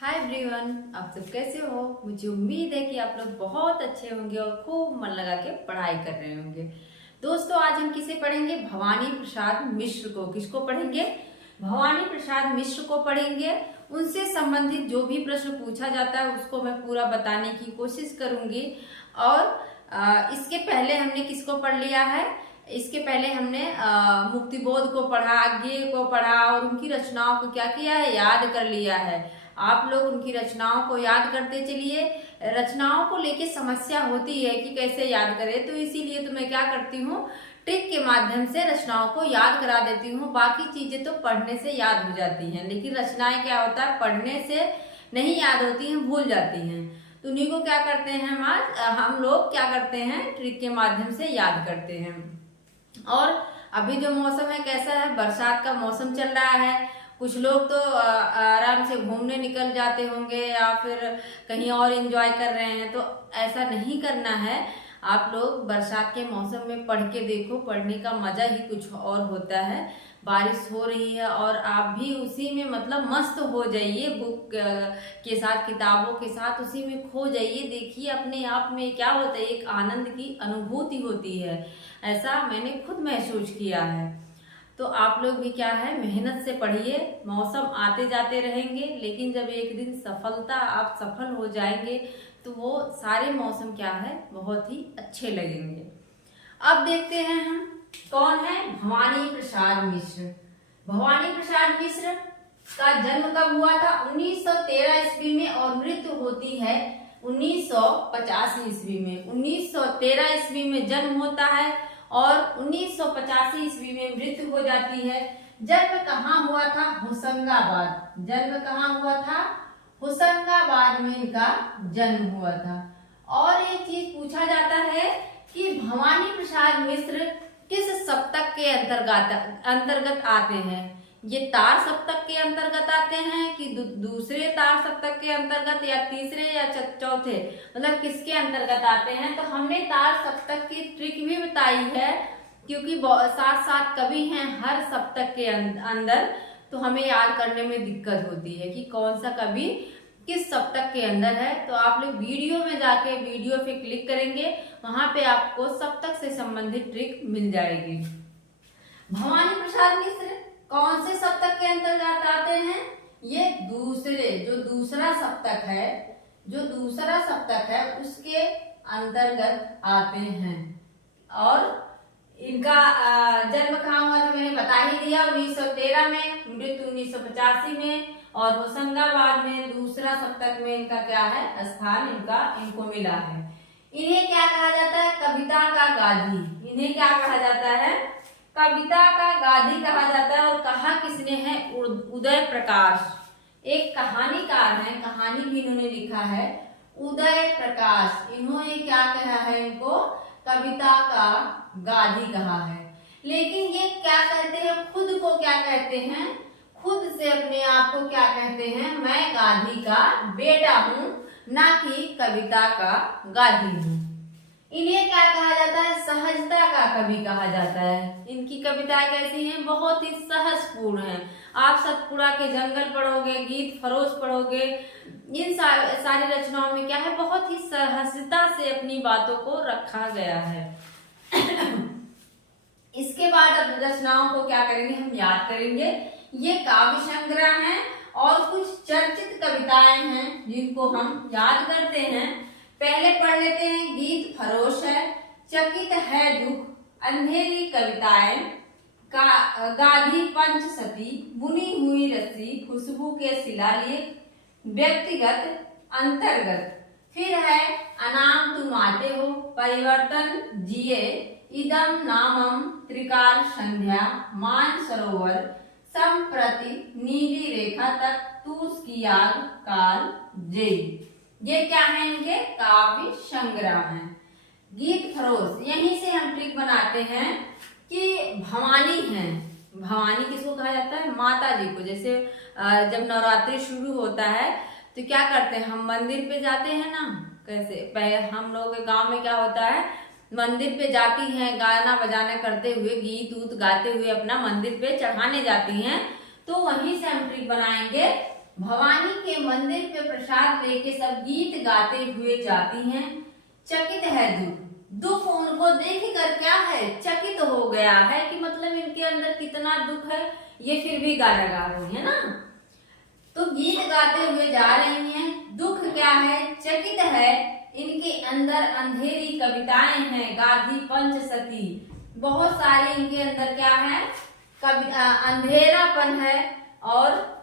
Hi everyone, आप सब कैसे हो। मुझे उम्मीद है कि आप लोग बहुत अच्छे होंगे और खूब मन लगा के पढ़ाई कर रहे होंगे। दोस्तों, आज हम किसे पढ़ेंगे? भवानी प्रसाद मिश्र को। किसको पढ़ेंगे? भवानी प्रसाद मिश्र को पढ़ेंगे। उनसे संबंधित जो भी प्रश्न पूछा जाता है उसको मैं पूरा बताने की कोशिश करूंगी। और इसके पहले हमने किसको पढ़ लिया है? इसके पहले हमने मुक्तिबोध को पढ़ा, आज्ञेय को पढ़ा और उनकी रचनाओं को क्या किया है? याद कर लिया है। आप लोग उनकी रचनाओं को याद करते चलिए। रचनाओं को लेके समस्या होती है कि कैसे याद करें, तो इसीलिए तो मैं क्या करती हूँ, ट्रिक के माध्यम से रचनाओं को याद करा देती हूँ। बाकी चीजें तो पढ़ने से याद हो जाती हैं, लेकिन रचनाएं क्या होता है, पढ़ने से नहीं याद होती हैं, भूल जाती हैं। तो उन्हीं को क्या करते हैं, हम लोग क्या करते हैं, ट्रिक के माध्यम से याद करते हैं। और अभी जो मौसम है कैसा है? बरसात का मौसम चल रहा है। कुछ लोग तो आराम से घूमने निकल जाते होंगे या फिर कहीं और एंजॉय कर रहे हैं, तो ऐसा नहीं करना है। आप लोग बरसात के मौसम में पढ़ के देखो, पढ़ने का मजा ही कुछ और होता है। बारिश हो रही है और आप भी उसी में मतलब मस्त हो जाइए, बुक के साथ, किताबों के साथ उसी में खो जाइए। देखिए अपने आप में क्या होता है, एक आनंद की अनुभूति होती है। ऐसा मैंने खुद महसूस किया है। तो आप लोग भी क्या है, मेहनत से पढ़िए। मौसम आते जाते रहेंगे, लेकिन जब एक दिन आप सफल हो जाएंगे तो वो सारे मौसम क्या है, बहुत ही अच्छे लगेंगे। अब देखते हैं हम कौन है भवानी प्रसाद मिश्र। भवानी प्रसाद मिश्र का जन्म कब हुआ था? 1913 ईस्वी में और मृत्यु होती है 1985 ईस्वी में। 1913 ईस्वी में जन्म होता है और 1985 ईस्वी में मृत्यु हो जाती है। जन्म कहाँ हुआ था? होशंगाबाद। जन्म कहाँ हुआ था? होशंगाबाद में इनका जन्म हुआ था। और एक चीज पूछा जाता है कि भवानी प्रसाद मिश्र किस सप्तक के अंतर्गत आते हैं? ये तार सप्तक के अंतर्गत आते हैं कि दूसरे तार सप्तक के अंतर्गत, या तीसरे या चौथे, मतलब किसके अंतर्गत आते हैं? तो हमने तार सप्तक की ट्रिक भी बताई है, क्योंकि साथ साथ कवि हैं हर सप्तक के अंदर, तो हमें याद करने में दिक्कत होती है कि कौन सा कवि किस सप्तक के अंदर है। तो आप लोग वीडियो में जाके वीडियो पे क्लिक करेंगे, वहां पे आपको सप्तक से संबंधित ट्रिक मिल जाएगी। भवानी प्रसाद मिश्र कौन से सप्तक के अंतर्गत आते हैं? ये दूसरा सप्तक है उसके अंतर्गत आते हैं। और इनका जन्म कहाँ हुआ था मैंने बता ही दिया, 1913 में, मृत्यु 1985 में। और होशंगाबाद में दूसरा सप्तक में इनका क्या है, स्थान इनको मिला है। इन्हें क्या कहा जाता है? कविता का गांधी। इन्हें क्या कहा जाता है? कविता का गांधी कहा जाता है। और कहा किसने है? उदय प्रकाश, एक कहानीकार है, कहानी भी इन्होंने लिखा है, उदय प्रकाश। इन्होंने क्या कहा है? इनको कविता का गांधी कहा है। लेकिन ये क्या कहते हैं, खुद को क्या कहते हैं? खुद से अपने आप को क्या कहते हैं? मैं गांधी का बेटा हूँ, ना कि कविता का गांधी हूँ। इन्हें क्या कहा जाता है? सहजता का कवि कहा जाता है। इनकी कविताएं कैसी हैं? बहुत ही सहजपूर्ण हैं। आप सतपुड़ा के जंगल पढ़ोगे, गीत फरोश पढ़ोगे, इन सारी रचनाओं में क्या है, बहुत ही सहजता से अपनी बातों को रखा गया है। इसके बाद अब रचनाओं को क्या करेंगे, हम याद करेंगे। ये काव्य संग्रह हैं और कुछ चर्चित कविताएं हैं जिनको हम याद करते हैं। पहले पढ़ लेते हैं। गीत फरोश है, चकित है दुख, अंधेरी कविताएं, गाधी पंचसती, बुनी हुई रस्सी, खुशबू के शिलालेख, व्यक्तिगत अंतर्गत, फिर है अनाम तुम आते हो, परिवर्तन जिए, इदम नामम, त्रिकाल संध्या, मान सरोवर, संप्रति, नीली रेखा तक, तूस की आग, काल जेई। ये क्या है? इनके काव्य संग्रह हैं। गीत फरोश, यहीं से हम ट्रिक बनाते हैं कि भवानी हैं। भवानी किसको कहा जाता है? माता जी को। जैसे जब नवरात्रि शुरू होता है तो क्या करते हैं, हम मंदिर पे जाते हैं ना। कैसे हम लोग के गांव में क्या होता है, मंदिर पे जाती हैं, गाना बजाना करते हुए, गीत उत गाते हुए अपना मंदिर पे चढ़ाने जाती हैं। तो वहीं से हम ट्रिक बनाएंगे भवानी के मंदिर पे प्रसाद लेके सब गीत गाते हुए जाती हैं। चकित है दुख, दुख उनको देख कर क्या है, चकित हो गया है कि मतलब इनके अंदर कितना दुख है, ये फिर भी गाना गा रही है ना। तो गीत गाते हुए जा रही हैं। दुख क्या है, चकित है, इनके अंदर अंधेरी कविताएं हैं, गाधी पंचसती, बहुत सारे इनके अंदर क्या है, अंधेरापन है। और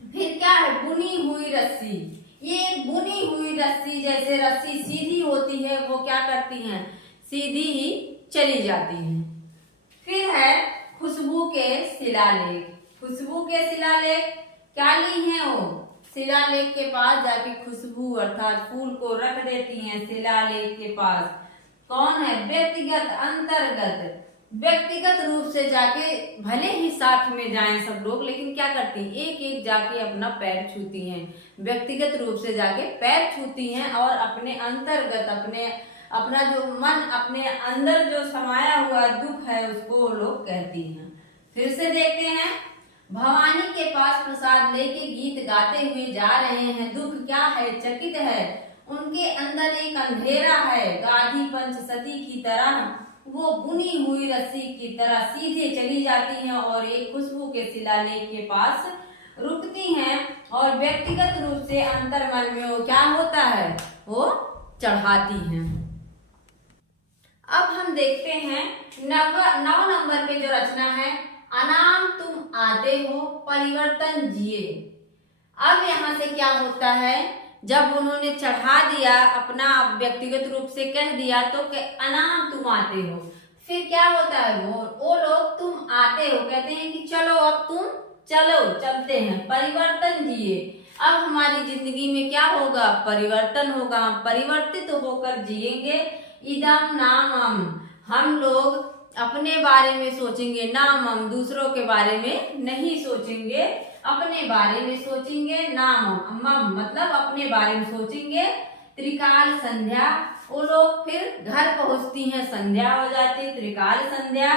फिर क्या है, बुनी हुई रस्सी, ये एक बुनी हुई रस्सी, जैसे रस्सी सीधी होती है वो क्या करती हैं, सीधी ही चली जाती है। फिर है खुशबू के शिलालेख, खुशबू के शिलालेख क्या ली हैं वो, शिलालेख के पास जाके खुशबू अर्थात फूल को रख देती हैं शिलालेख के पास। कौन है, व्यक्तिगत अंतर्गत, व्यक्तिगत रूप से जाके, भले ही साथ में जाएं सब लोग, लेकिन क्या करती हैं, एक एक जाके अपना पैर छूती हैं, व्यक्तिगत रूप से जाके पैर छूती हैं और अपने अंतर्गत, अपना जो मन, अपने अंदर जो समाया हुआ दुख है उसको वो लोग कहती हैं। फिर से देखते हैं, भवानी के पास प्रसाद लेके गीत गाते हुए जा रहे हैं। दुख क्या है, चकित है, उनके अंदर एक अंधेरा है, गाधी पंचसती की तरह वो बुनी हुई रस्सी की तरह सीधे चली जाती हैं और एक खुशबू के शिलालेख के पास रुकती हैं और व्यक्तिगत रूप से अंतर्मन में वो क्या होता है, वो चढ़ाती हैं। अब हम देखते हैं 9 नंबर पे जो रचना है, अनाम तुम आते हो परिवर्तन जिए। अब यहाँ से क्या होता है, जब उन्होंने चढ़ा दिया, अपना व्यक्तिगत रूप से कह दिया, तो अनाम तुम आते हो, फिर क्या होता है, वो लोग तुम आते हो कहते हैं कि चलो अब तुम चलो, चलते हैं, परिवर्तन जिए। अब हमारी जिंदगी में क्या होगा, परिवर्तन होगा, हम परिवर्तित होकर जिएंगे। इदम नामम, हम लोग अपने बारे में सोचेंगे, नामम, दूसरों के बारे में नहीं सोचेंगे, अपने बारे में सोचेंगे। नामम, मम मतलब अपने बारे में सोचेंगे। त्रिकाल संध्या, वो लोग फिर घर पहुंचती हैं, संध्या हो जाती, त्रिकाल संध्या।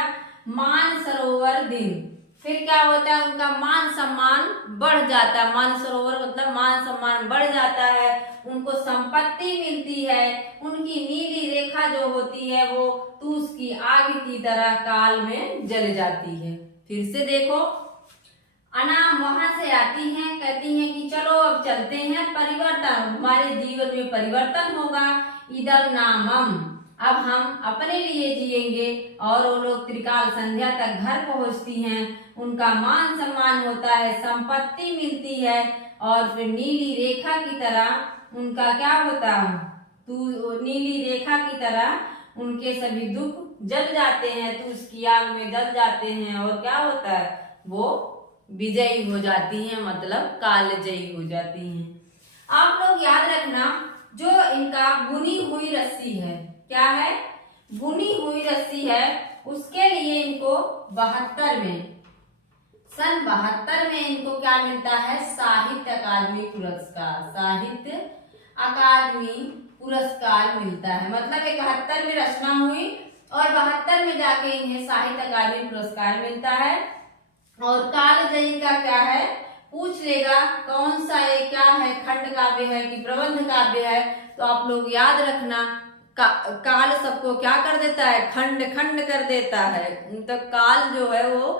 मान सरोवर दिन, फिर क्या होता है, उनका मान सम्मान बढ़ जाता है, मान सरोवर मतलब मान सम्मान बढ़ जाता है, उनको संपत्ति मिलती है, उनकी नीली रेखा जो होती है वो तूष की आग की तरह काल में जल जाती है। फिर से देखो, अनाम वहां से आती हैं, कहती हैं कि चलो अब चलते हैं, परिवर्तन, हमारे जीवन में परिवर्तन होगा। इदम नामम, अब हम अपने लिए जिएंगे। और वो लोग त्रिकाल संध्या तक घर पहुंचती हैं, उनका मान सम्मान होता है, संपत्ति मिलती है और फिर नीली रेखा की तरह उनका क्या होता है, नीली रेखा की तरह उनके सभी दुख जल जाते हैं, तो उसकी आग में जल जाते हैं और क्या होता है, वो विजयी हो जाती हैं, मतलब कालजयी हो जाती हैं। आप लोग याद रखना, जो इनका बुनी हुई रस्सी है, क्या है, बुनी हुई रस्सी है, उसके लिए इनको 72 में, सन 72 में इनको क्या मिलता है, साहित्य अकादमी पुरस्कार, साहित्य अकादमी पुरस्कार मिलता है। मतलब 71 में रचना हुई और 72 में जाके इन्हें साहित्य अकादमी पुरस्कार मिलता है। और कालजयी का क्या है, पूछ लेगा कौन सा ये क्या है, खंड काव्य है कि प्रबंध काव्य है, तो आप लोग याद रखना, काल सबको क्या कर देता है, खंड खंड कर देता है। तो काल जो है वो,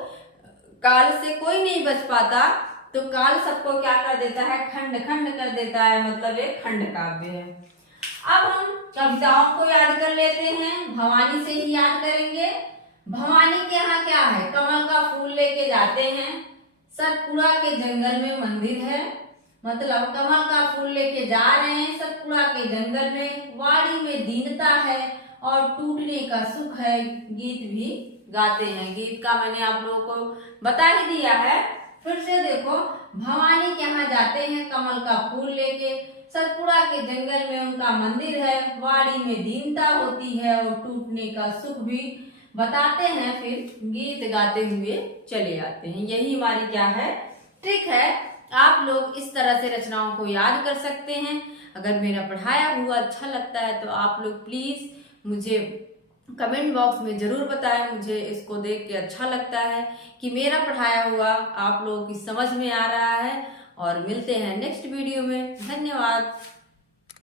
काल से कोई नहीं बच पाता, तो काल सबको क्या कर देता है, खंड खंड कर देता है, मतलब एक खंड काव्य है। अब हम कविताओं को याद कर लेते हैं, भवानी से ही याद करेंगे। भवानी के यहाँ क्या है, कमल का फूल लेके जाते हैं, सतपुड़ा के जंगल में मंदिर है, मतलब कमल का फूल लेके जा रहे हैं सतपुड़ा के जंगल में, वाड़ी में दीनता है और टूटने का सुख है, गीत भी गाते हैं। गीत का मैंने आप लोगों को बता ही दिया है। फिर से देखो, भवानी के यहाँ जाते हैं कमल का फूल लेके, सतपुड़ा के जंगल में उनका मंदिर है, वाड़ी में दीनता होती है और टूटने का सुख भी बताते हैं, फिर गीत गाते हुए चले आते हैं। यही हमारी क्या है, ट्रिक है। आप लोग इस तरह से रचनाओं को याद कर सकते हैं। अगर मेरा पढ़ाया हुआ अच्छा लगता है तो आप लोग प्लीज मुझे कमेंट बॉक्स में जरूर बताएं, मुझे इसको देख के अच्छा लगता है कि मेरा पढ़ाया हुआ आप लोगों की समझ में आ रहा है और मिलते हैं नेक्स्ट वीडियो में। धन्यवाद।